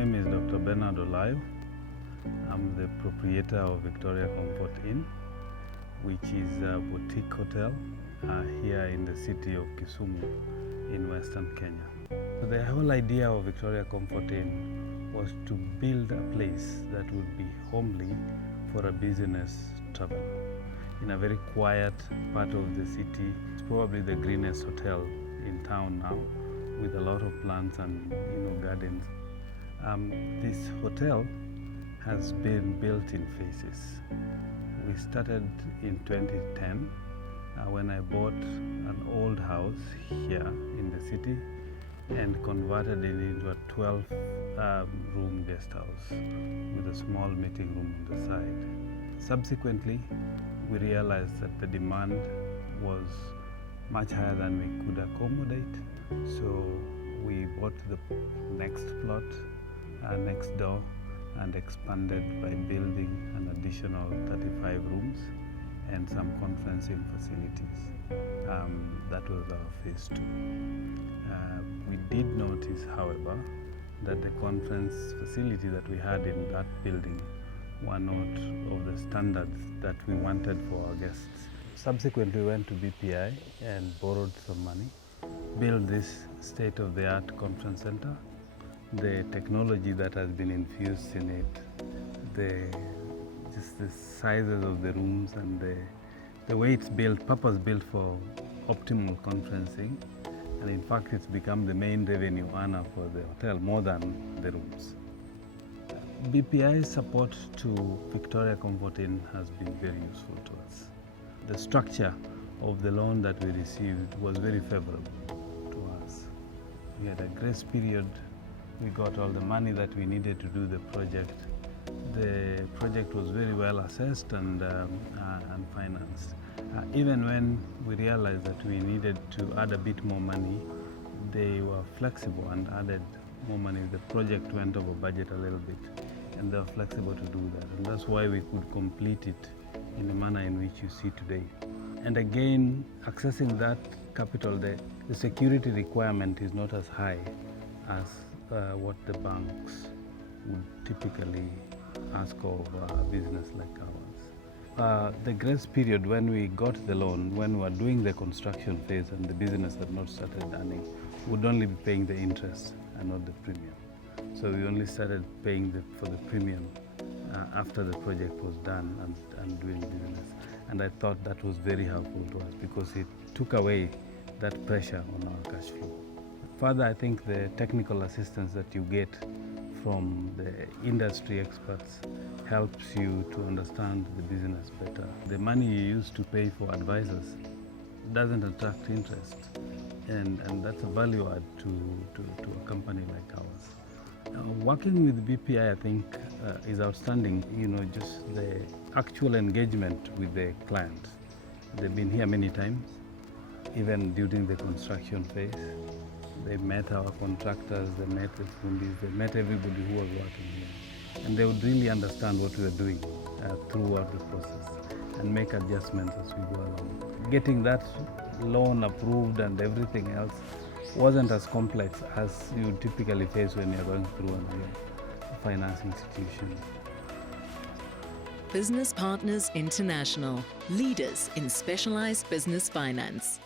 name is Dr. Bernard Olayo. I'm the proprietor of Victoria Comfort Inn, which is a boutique hotel here in the city of Kisumu in Western Kenya. So the whole idea of Victoria Comfort Inn was to build a place that would be homely for a business traveler in a very quiet part of the city. It's probably the greenest hotel in town now, with a lot of plants and gardens. This hotel has been built in phases. We started in 2010 when I bought an old house here in the city and converted it into a 12-room guest house with a small meeting room on the side. Subsequently, we realized that the demand was much higher than we could accommodate, so we bought the next plot next door and expanded by building an additional 35 rooms and some conferencing facilities. That was our phase 2. We did notice, however, that the conference facility that we had in that building were not of the standards that we wanted for our guests. Subsequently, we went to BPI and borrowed some money, built this state-of-the-art conference center. The technology that has been infused in it, just the sizes of the rooms and the way it's built, purpose-built for optimal conferencing. And in fact, it's become the main revenue earner for the hotel, more than the rooms. BPI's support to Victoria Comfort Inn has been very useful to us. The structure of the loan that we received was very favorable to us. We had a grace period. We got all the money that we needed to do the project. The project was very well assessed and financed. Even when we realized that we needed to add a bit more money, they were flexible and added more money. The project went over budget a little bit, and they were flexible to do that. And that's why we could complete it in the manner in which you see today. And again, accessing that capital, the security requirement is not as high as what the banks would typically ask of a business like ours. The grace period when we got the loan, when we were doing the construction phase and the business had not started earning, would only be paying the interest and not the premium. So we only started paying for the premium after the project was done and doing business. And I thought that was very helpful to us because it took away that pressure on our cash flow. Further, I think the technical assistance that you get from the industry experts helps you to understand the business better. The money you use to pay for advisors doesn't attract interest, and that's a value add to a company like ours. Working with BPI, I think, is outstanding. Just the actual engagement with the client. They've been here many times, even during the construction phase. They met our contractors, they met the fundis, they met everybody who was working here. And they would really understand what we were doing throughout the process and make adjustments as we go along. Getting that loan approved and everything else wasn't as complex as you typically face when you're going through a finance institution. Business Partners International, leaders in specialized business finance.